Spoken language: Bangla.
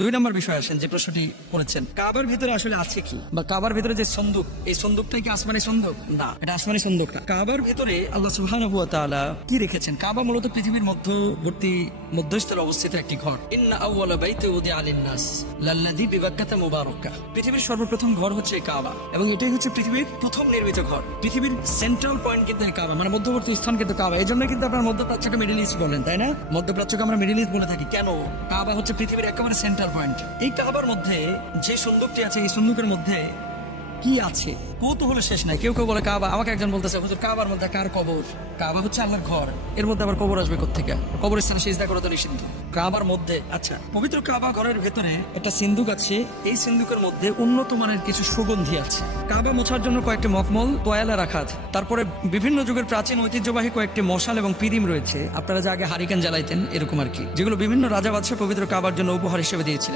দুই নম্বর বিষয় আসেন যে প্রশ্নটি করেছেন, কাবার ভিতরে আসলে আছে কি, বা কাবার ভিতরে যে সন্দুক, এই সন্দুকটাই কি আসমানি সন্দুক? না, এটা আসমানি সন্দুক না। কাবার ভিতরে আল্লাহ সুবহানাহু ওয়া তাআলা কি রেখেছেন? কাবা মূলত পৃথিবীর মধ্যবর্তী মধ্যস্থলে অবস্থিত একটি ঘর। ইন্না আউওয়ালা বাইতি উদিআ লিন-নাস লাল্লাযী বিবাক্কাতা মুবারাকা। পৃথিবীর সর্বপ্রথম ঘর হচ্ছে কাবা, এবং এটাই হচ্ছে পৃথিবীর প্রথম নির্মিত ঘর। পৃথিবীর সেন্ট্রাল পয়েন্ট কিন্তু কাবা, মানে মধ্যবর্তী স্থান কিন্তু কাবা। এই জন্য কিন্তু আপনার মধ্যপ্রাচ্যকে মিডল ইস্ট বলেন, তাই না? মধ্যপ্রাচ্যকে আমরা মিডল ইস্ট বলে থাকি কেন? কাবা হচ্ছে পৃথিবীর একেবারে সেন্ট্রাল পয়েন্ট। এই কাবার মধ্যে যে সন্দুকটি আছে, এই সন্দুকের মধ্যে কি আছে কৌতূহলের শেষ নাই। কেউ কেউ বলে কাবা, আমাকে একজন বলতেছে হুজুর কাবার মধ্যে কার কবর? কাবা হচ্ছে আল্লাহর ঘর, এর মধ্যে আবার কবর আসবে কোত্থেকে? কবরস্থানে সিজদা করা তো নিষিদ্ধ। কাবার মধ্যে, আচ্ছা, পবিত্র কাবা ঘরের ভেতরে একটা সিন্দুক আছে। এই সিন্দুকের মধ্যে উন্নত মানের কিছু সুগন্ধি আছে। কাবা মোছার জন্য কয়েকটি মখমল তোয়ালা রাখা আছে। তারপরে বিভিন্ন যুগের প্রাচীন ঐতিহ্যবাহী কয়েকটি মশাল এবং পিরিম রয়েছে। আপনারা যে আগে হারিকেন জ্বালাইতেন এরকম আর কি, যেগুলো বিভিন্ন রাজা বাদশাহ পবিত্র কাবার জন্য উপহার হিসেবে দিয়েছিলেন।